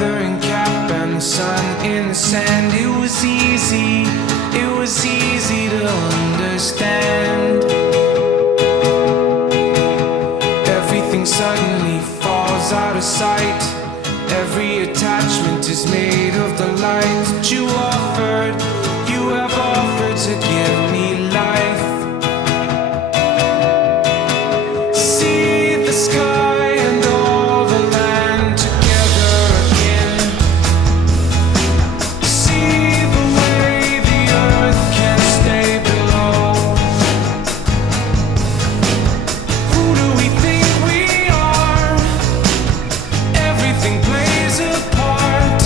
weathering cap and the sun in the sand. It was easy to understand. Everything suddenly falls out of sight. Every attachment is made of the light that you have offered to give me life. See the sky and all the land together again. See the way the earth can stay below. Who do we think we are? Everything plays a part.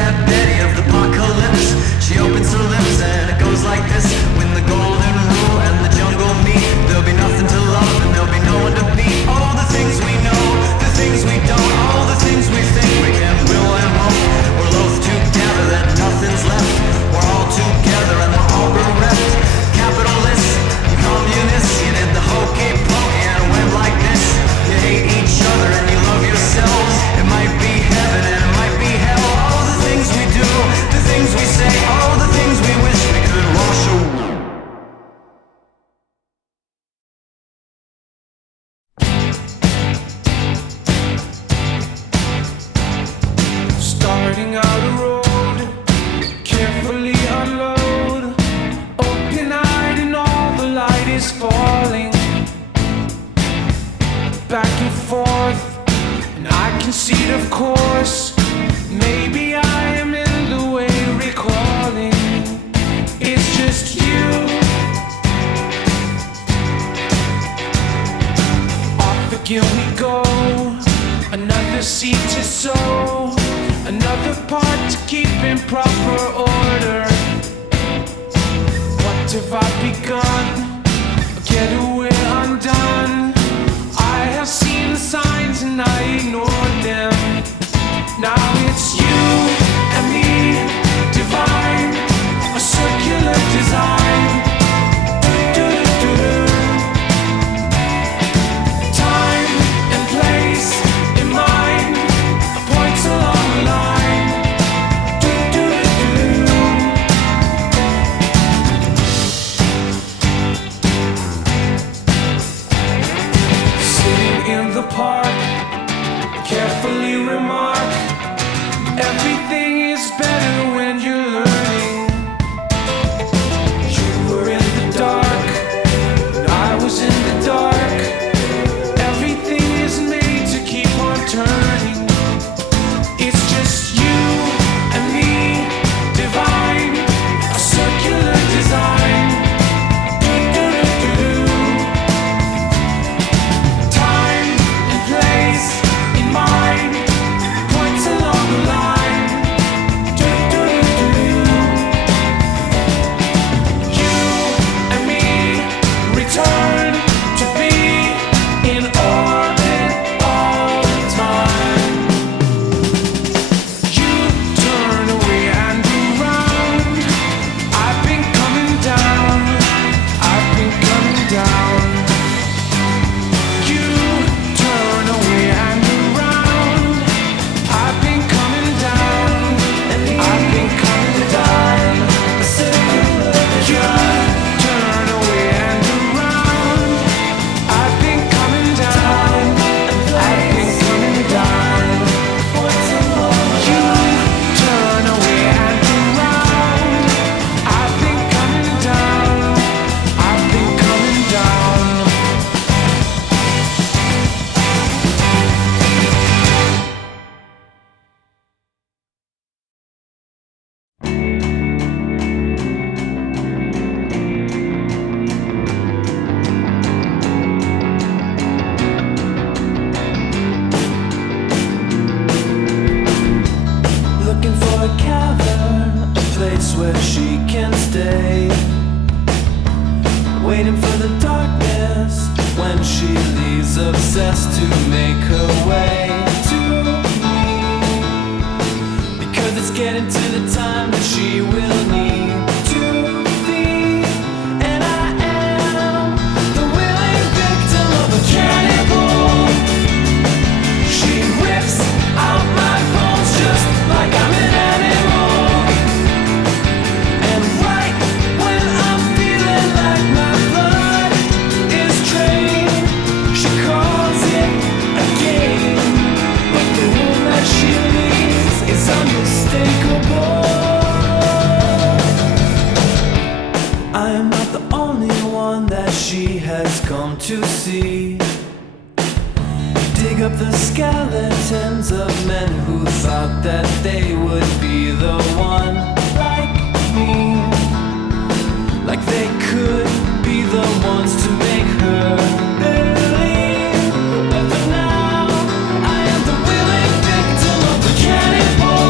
that Betty of the apocalypse. She opens her lips and it goes like this. When the golden rule and the jungle meet, there'll be nothing to love and there'll be no one to beat. All the things we know, the things we don't, all the things we think we can will and won't. We're loath to gather that nothing's left. We're all together and we're all bereft. Capitalists, communists, you did the hokey pokey and it went like this. You hate each other and you love yourselves. It might be heaven and it might be hell. All the things we do, the things we say, all the things we wish we could wash away. Starting out a road, carefully unload. Open-eyed and all the light is falling. Back and forth, and I can see it, of course. Maybe I am in the way recalling. It's just you. Off again we go. Another seed to sow, another part to keep in proper order. What have I begun? A getaway undone. I have seen the signs and I ignored them. Now it's you and me, divine, a circular design. Do-do-do-do. Time and place in mind, points along the line. Do-do-do-do. Sitting in the park, carefully remark, everything is better when you're learning. You were in the dark, and I was in the dark. Everything is made to keep on turning. It's just you and me, divine, a circular design. Do-do-do-do. Time and place in mind, points along the line. Do-do-do-do. You and me return to be in orbit all the time. You turn away and around. I've been coming down. I've been coming down. You turn away and around. I've been coming down. I've been coming down. You turn away and around. I've been coming down. I've been coming down. You turn away and around. I've been coming down. I've been coming down. Looking for a cavern, a place where she can stay. Waiting for the darkness when she leaves, obsessed to make her way to me. Because it's getting to the time that she will need to feed. And I am the willing victim of a cannibal. She rips out my bones just like I'm an animal. And right when I'm feeling like my blood is drained, she calls it a game. But the wound that she leaves is unmistakable. I am not the only one that she has come to see. Dig up the skeletons of men who thought that they would be the one like me. Like they could be the ones to make her believe. But for now, I am the willing victim of the cannibal.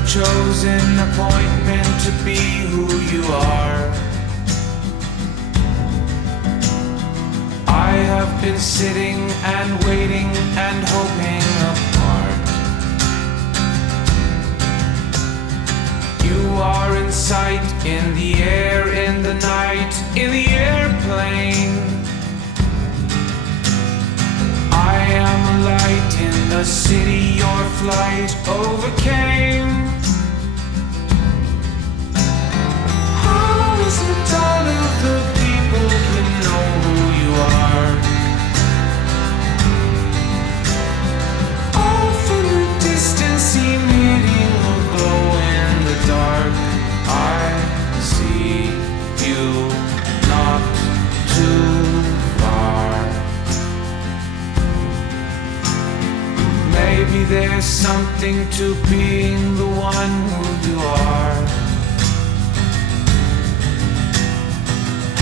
the chosen appointment to be who you are. I have been sitting and waiting and hoping apart. You are in sight, in the air, in the night, in the airplane. I am a light in the city your flight overcame. How is it all of the people can know who you are? All from a distance emitting a glow in the dark. I see you not too far. Maybe there's something to being the one who you are.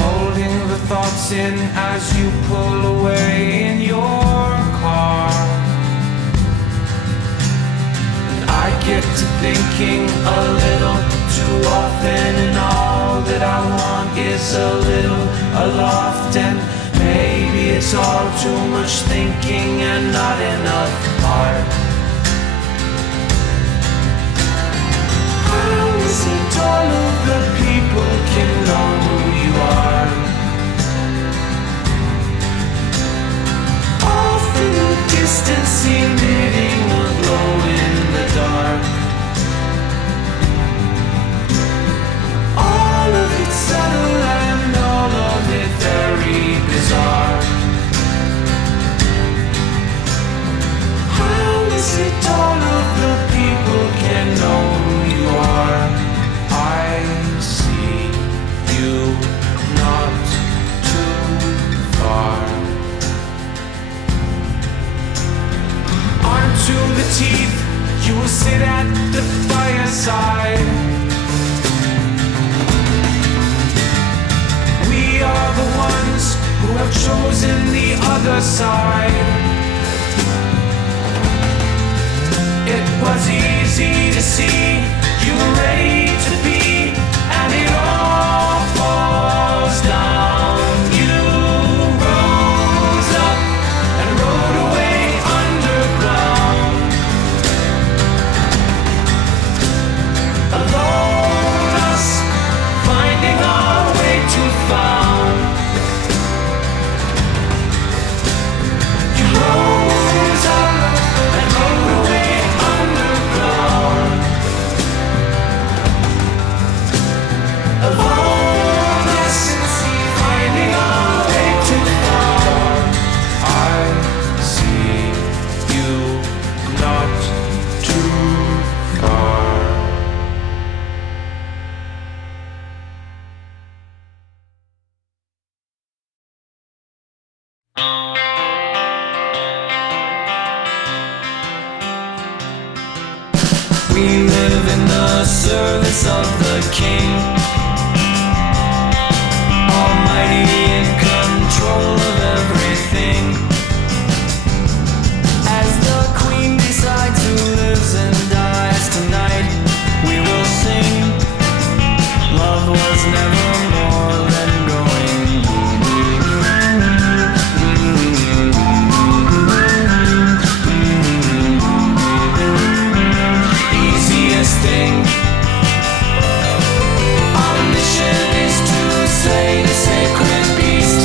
Holding the thoughts in as you pull away in your car. And I get to thinking a little too often, and all that I want is a little aloft. And maybe it's all too much thinking and not enough heart. How is it all of the people can know who you are? All from a distance emitting a glow in the dark. All of it subtle and all of it very bizarre. How is it all of the people can know who you are? I see you not too far. Armed to the teeth, you will sit at the fireside. We are the ones who have chosen the other side. It was easy to see you were ready to be, and it all falls down. You rose up and rode away underground. Alone, us finding our way to found. You rose up and rode away underground. Alone, us finding our way to found. I see you not too far. We live in the service of the King, Almighty in control of everything. As the Queen decides who lives and dies tonight, we will sing. Love was never more than going. Easiest thing on mission is to slay the sacred beast.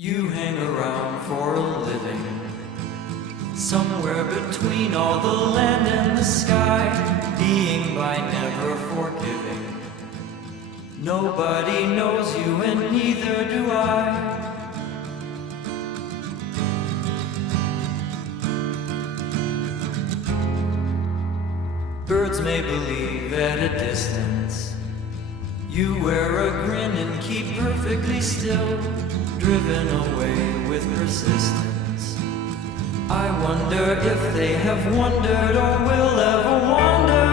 You hang around for a living, somewhere between all the land and the sky, being by never forgiving. Nobody knows you and neither do I. Birds may believe at a distance. You wear a grin and keep perfectly still, driven away with persistence. I wonder if they have wondered or will ever wonder.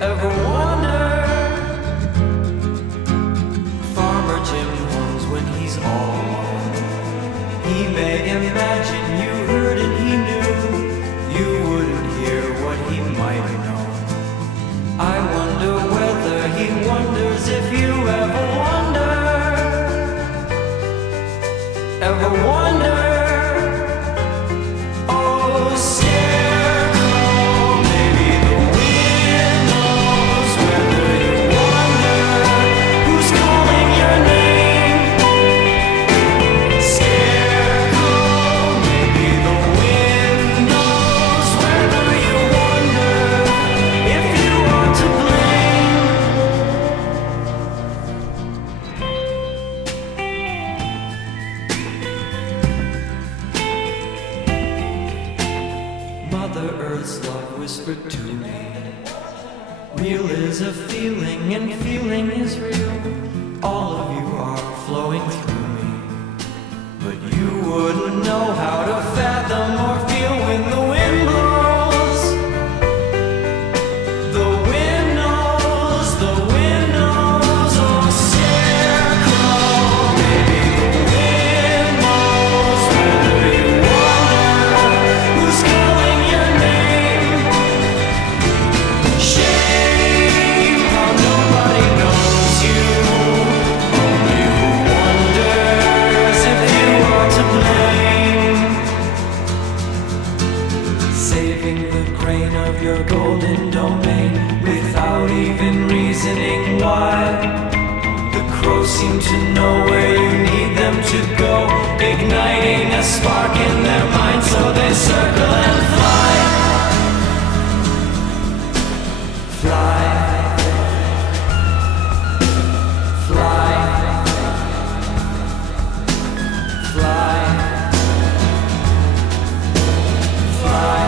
Ever wonder. Farmer Jim moans when he's all alone. He may imagine you heard and he knew you wouldn't hear what he might know. I wonder whether he wonders if you ever wonder. Ever wonder? Oh, scarecrow, maybe the wind knows whether you wonder who's calling your name. Scarecrow, maybe the wind knows whether you wonder if you are to blame. Mother Earth's love whispered to me, real is a feeling and feeling is real. All of you are flowing through me, but you wouldn't know how to fathom or feel when the wind blows. The wind knows, the wind knows. Oh, scarecrow, maybe the wind knows whether you wonder who's calling your name. Shame how nobody knows you, only who wonders if you are to blame. Saving the grain of your golden domain without even reasoning why. The crows seem to know where you need them to go, igniting a spark in their minds so they circle and fly. Fly. Fly. Fly. Fly.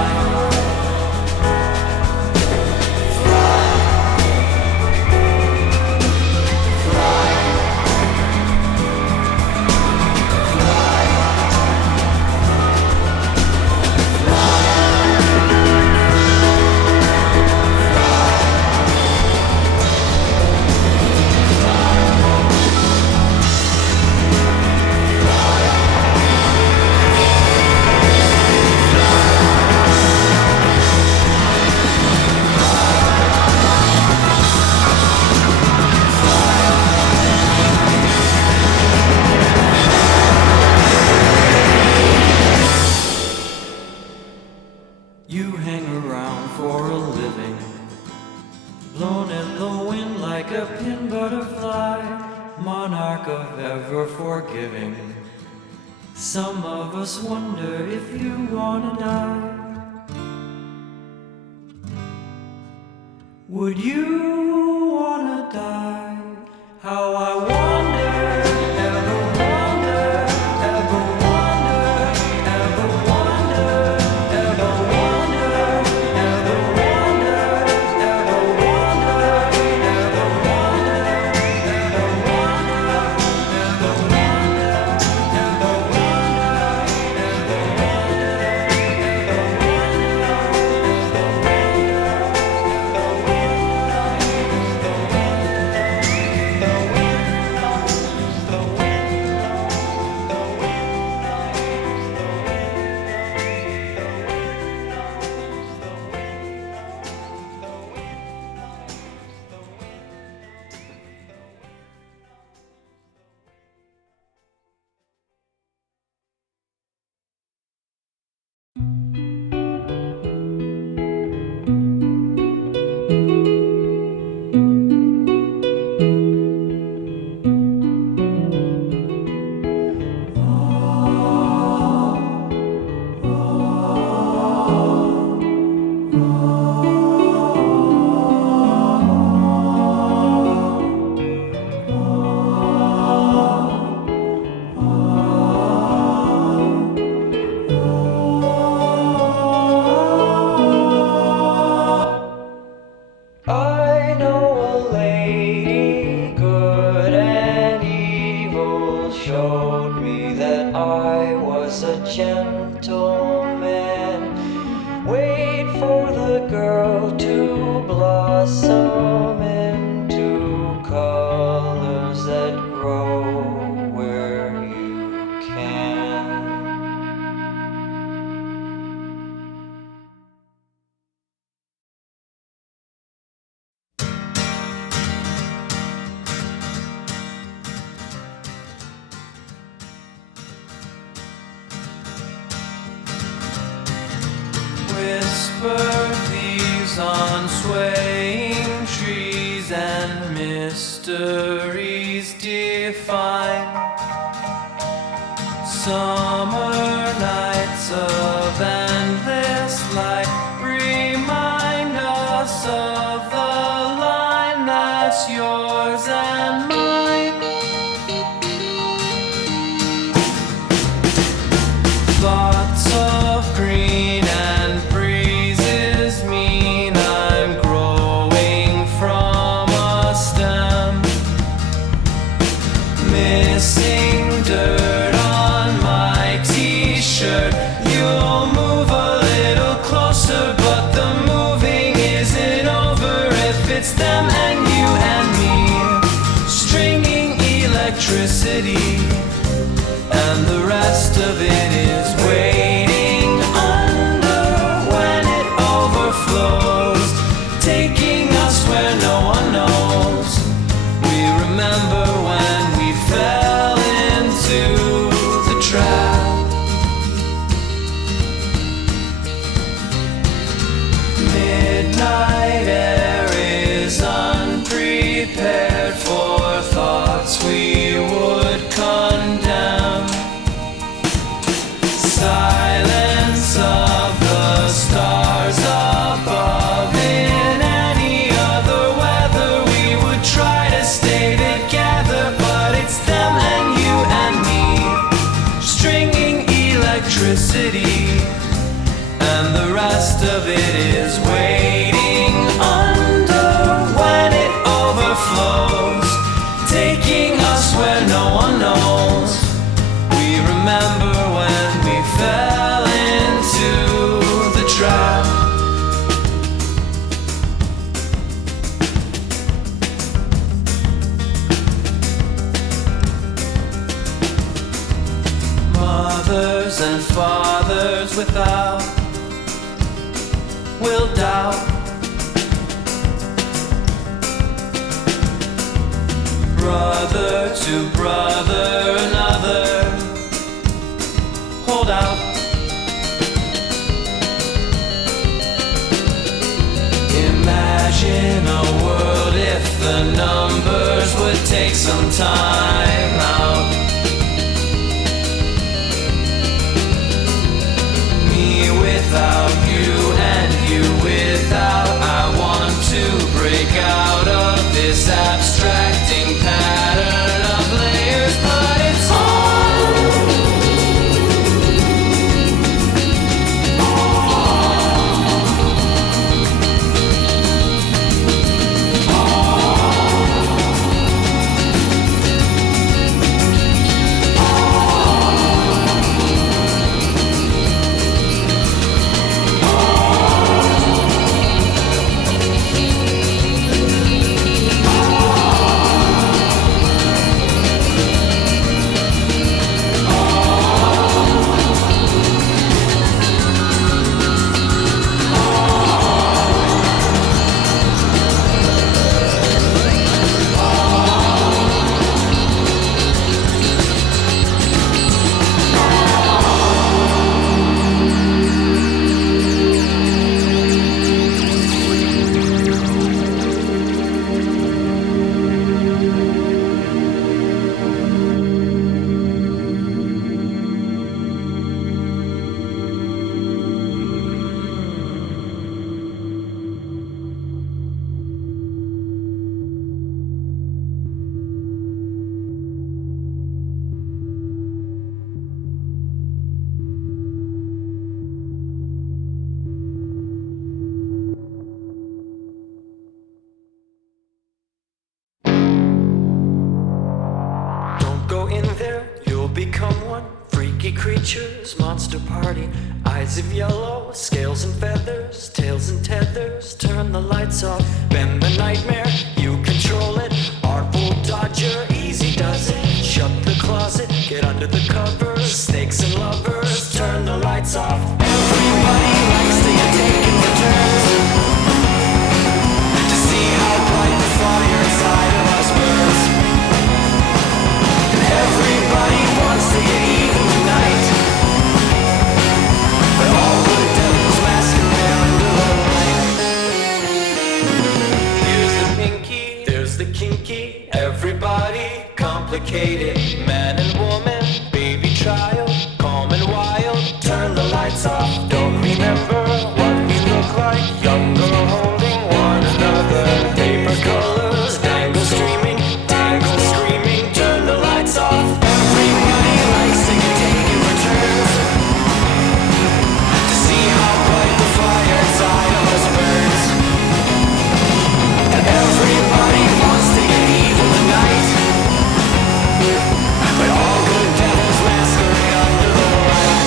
You hang around for a living, blown in the wind like a pin butterfly, monarch of ever forgiving. Some of us wonder if you wanna die. Would you wanna die? How I wonder, ever wonder, ever wonder, ever wonder, ever wonder, ever wonder, ever wonder, ever wonder, ever wonder, ever wonder, ever wonder, ever wonder. The wind whisper leaves on swaying trees and mysteries define summer nights of endless light. Remind us of the line that's yours and mine. Thoughts of green and breezes mean I'm growing from a stem. Missing dirt on my t-shirt. You'll move a little closer, but the moving isn't over if it's them and you and me. Stringing electricity, and the rest of it is waiting under when it overflows, taking us where no one knows. We remember when we fell into the trap. Midnight air is unprepared for thoughts we would condemn. Silence of the stars above. In any other weather we would try to stay together, but it's them and you and me. Stringing electricity, and the rest of it is waiting under when it overflows, taking us where no one knows. We remember when we fell into the trap. Mothers and fathers without will doubt. Brother to brother, another hold out. Imagine a world if the numbers would take some time out. Me without you and you without. I want to break out of this abstracting pattern of layers, but it's creatures, monster party, eyes of yellow, scales and feathers, tails and tethers, turn the lights off, bend the nightmare, you control it, artful dodger, easy does it, shut the closet, get under the covers, snakes and lovers, turn the lights off, everybody likes to get taken for turns, to see how bright the fire inside of us burns, and everybody wants to get even tonight. But all the devil's masquerade. are kinky, everybody complicated. Man and woman, baby child, calm and wild. Turn the lights off, don't remember what we look like. Young girl holding one another. Paper colors, dangle streaming, tangle screaming. Turn the lights off. Everybody likes to get taken returns to see how bright the fire inside of us burns. And everybody wants to get evil tonight, but all good devils masquerade under the light.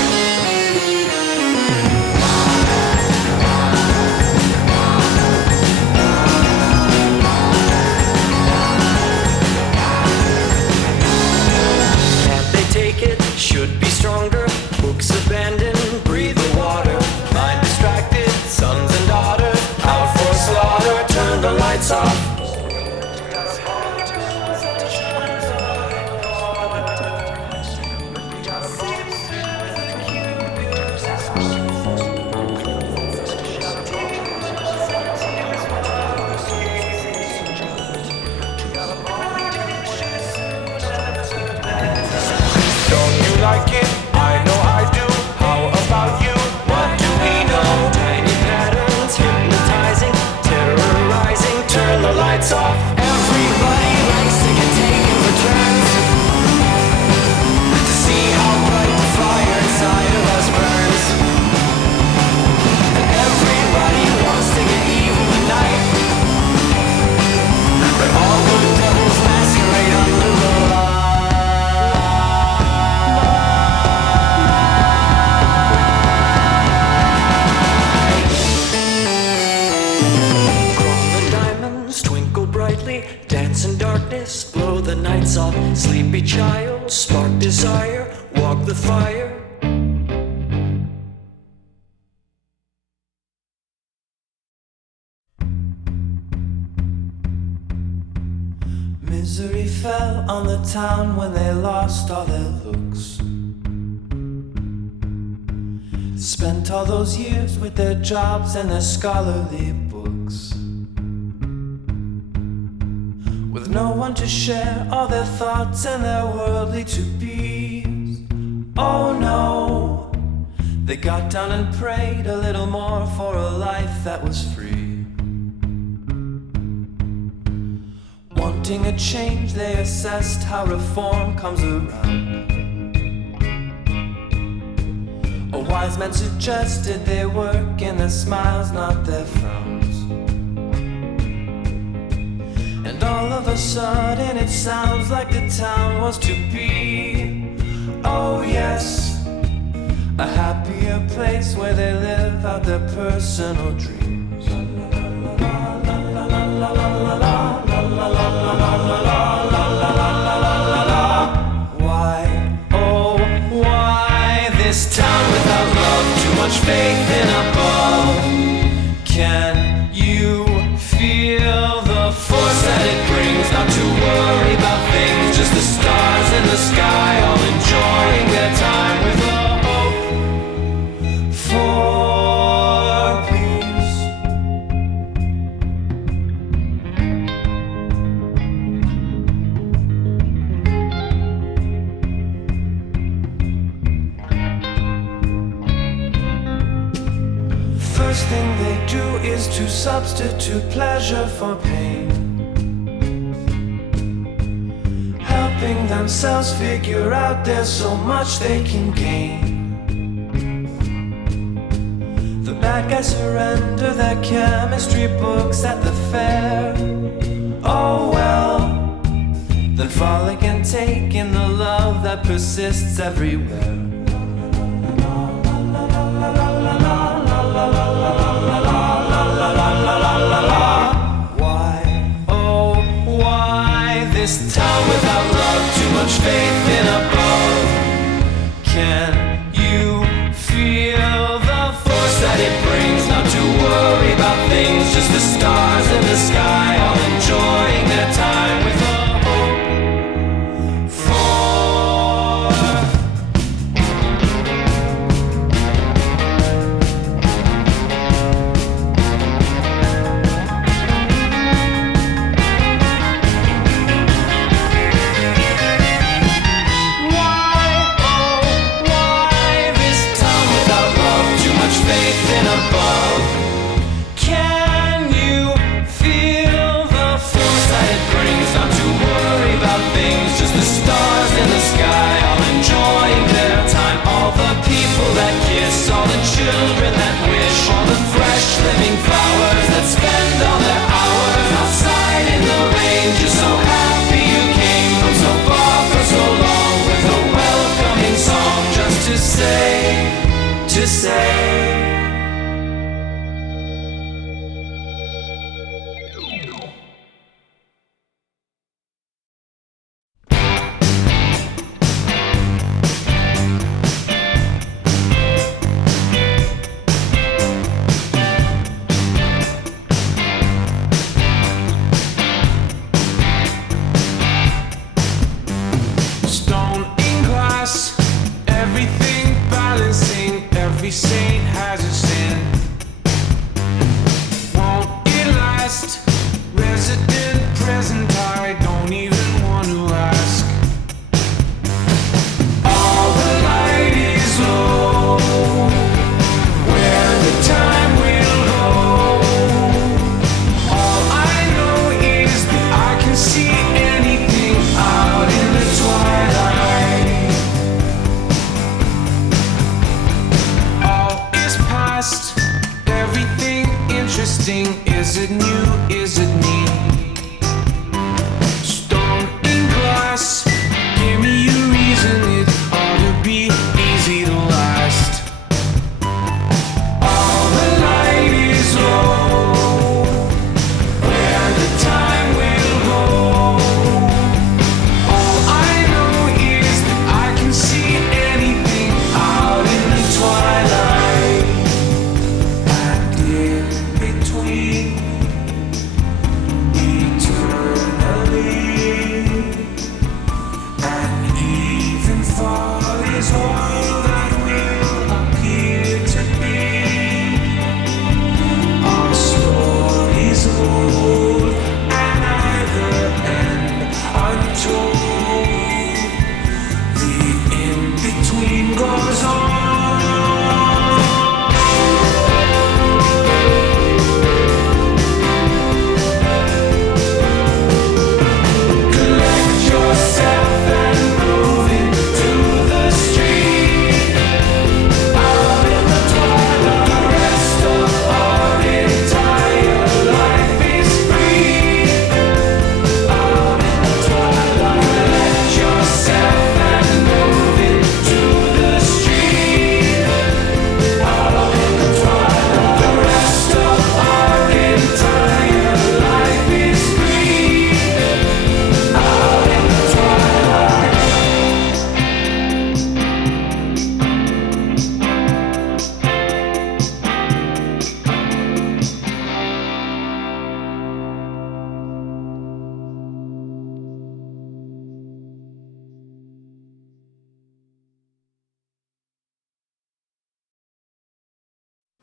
Can't they take it? Should be stronger. Books abandoned, breathe the water. Mind distracted, sons and daughters out for slaughter. Turn the lights off. Don't you like it? I know I do. How about you? What do we know? Tiny patterns, hypnotizing, terrorizing. Turn the lights off. Everybody likes to get taken for turns to see how bright the fire inside of us burns. And everybody wants to get evil tonight, but all good devils masquerade under the light. Chrome and diamonds twinkle brightly, dance in darkness, blow the nights off. Sleepy child, spark desire, walk the fire. Misery fell on the town when they lost all their looks. Spent all those years with their jobs and their scholarly books, with no one to share all their thoughts and their worldly to-be's. Oh no, they got down and prayed a little more for a life that was free. Wanting a change, they assessed how reform comes around. A wise man suggested they work in their smiles, not their frowns. And all of a sudden it sounds like the town was to be, oh yes, a happier place where they live out their personal dreams. Why, oh, why this town without love? Too much faith in above. Can you feel the force that it brings? Not to worry about things, just the stars in the sky, all enjoying their time with a hope for peace. First thing they do is to substitute pleasure for pain, helping themselves figure out there's so much they can gain. The bad guys surrender their chemistry books at the fair. Oh well, then frolic and take in the love that persists everywhere. Why, oh, why this town without love? Too much faith in above. Can you feel the force that it brings? Not to worry about things, just the stars in the sky, all enjoying their time with a hope for.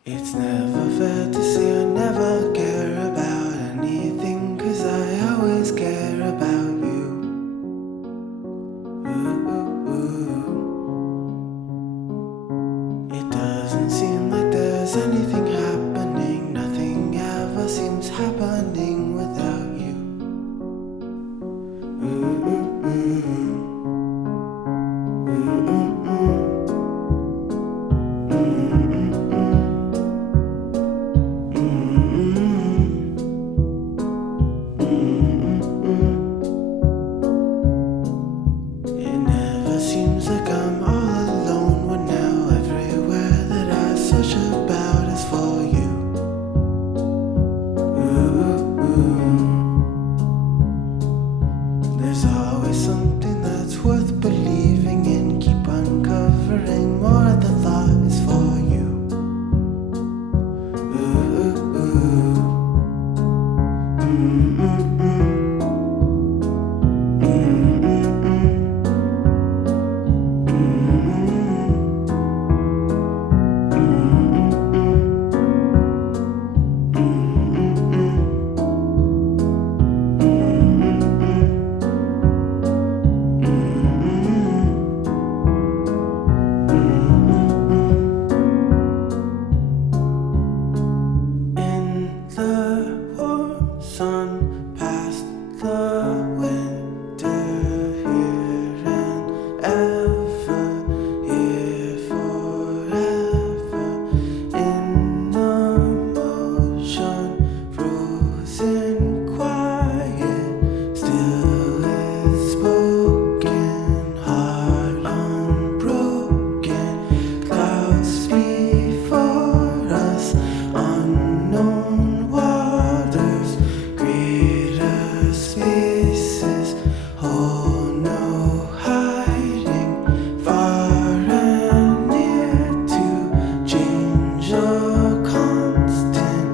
It's never fair to say I never care about anything, 'cause I always care about you. Ooh, ooh, ooh. It doesn't seem like there's anything happening. Nothing ever seems happening without you. Ooh, ooh, ooh. Ooh, ooh, ooh. It never seems like I'm all alone when now everywhere that I search about is for you. Ooh, ooh. There's always something that's worth believing in. Keep uncovering more, the thought is for you. Ooh, ooh, ooh. In the warm sun, past the winter, here and ever, here forever. In the motion, frozen quiet, still is spoken, heart unbroken. Clouds before us, unknown waters, greater spaces, hold no hiding, far and near, to change or constant.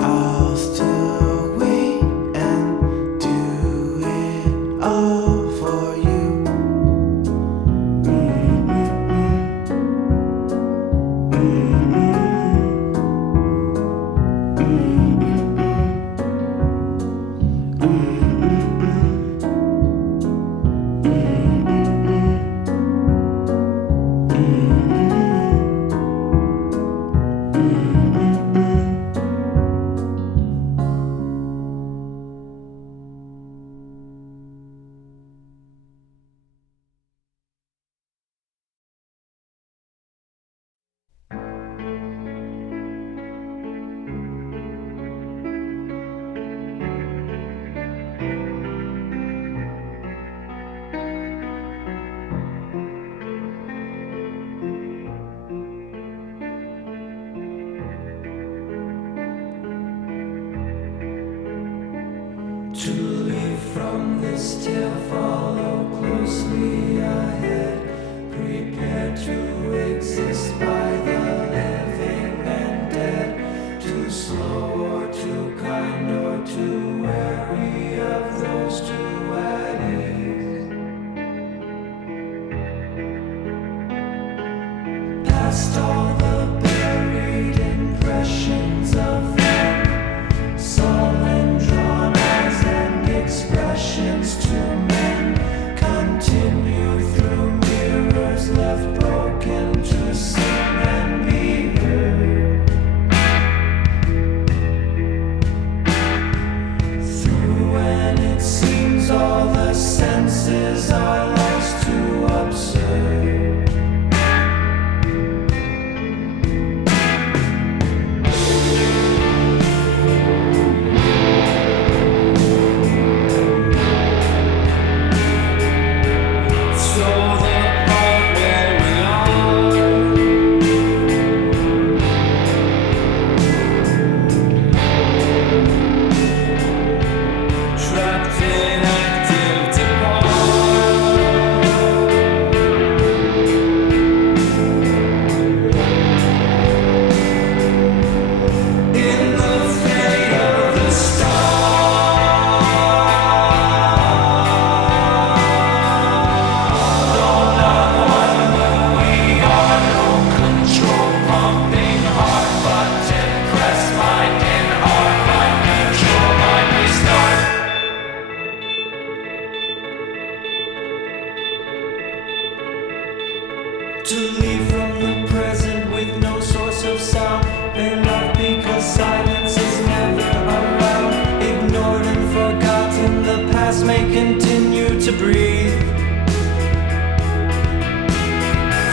I'll still wait and do it all for you. Truly from this tale follow closely ahead, prepared to exist by the living and dead, too slow or too kind or too wary of those two at ease. Past all the buried impressions of them, sullen drawn eyes and expressions to men, continue through mirrors left broken to sing and be heard. Through when it seems all the senses are lost to observe. Trapped in active depart. to leave from the present with no source of sound. They laugh because silence is never around. Ignored and forgotten, the past may continue to breathe.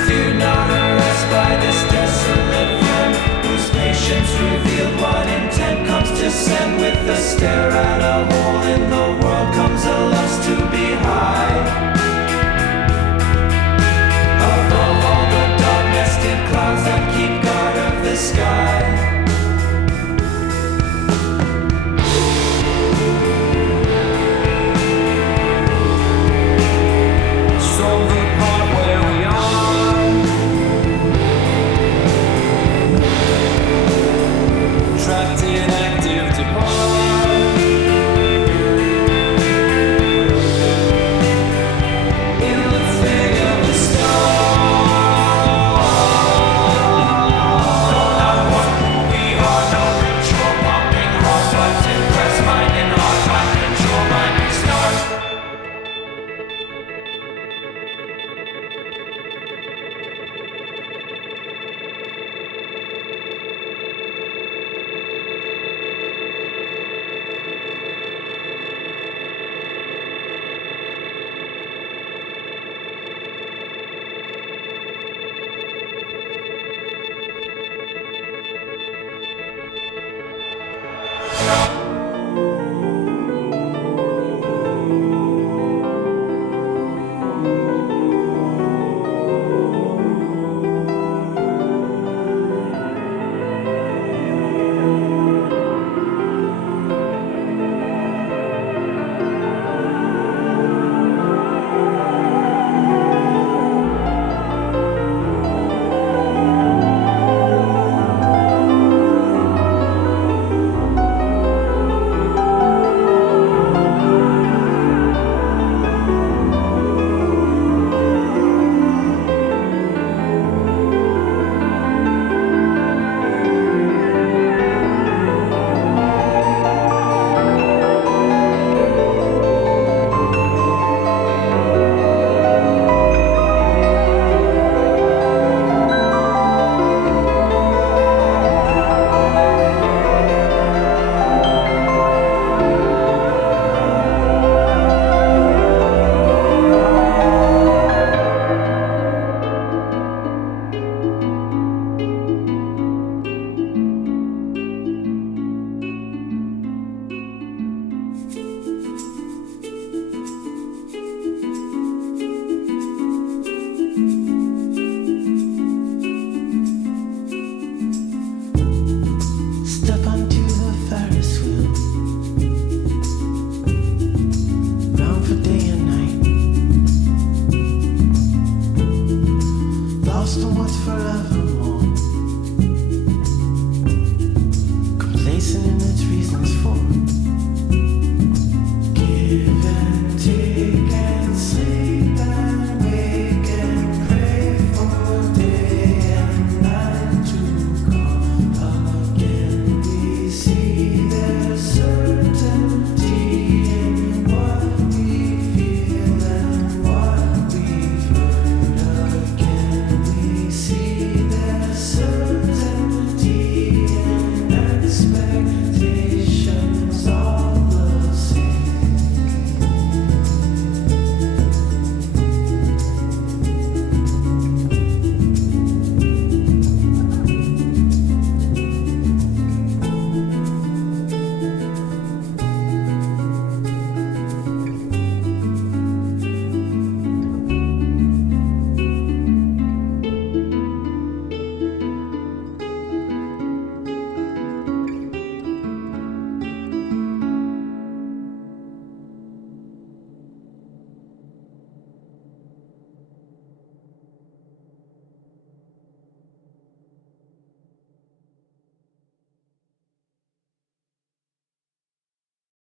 Fear not arrest by this desolate friend, whose patience revealed what intent comes to send. With a stare at a hole in the world comes a lust to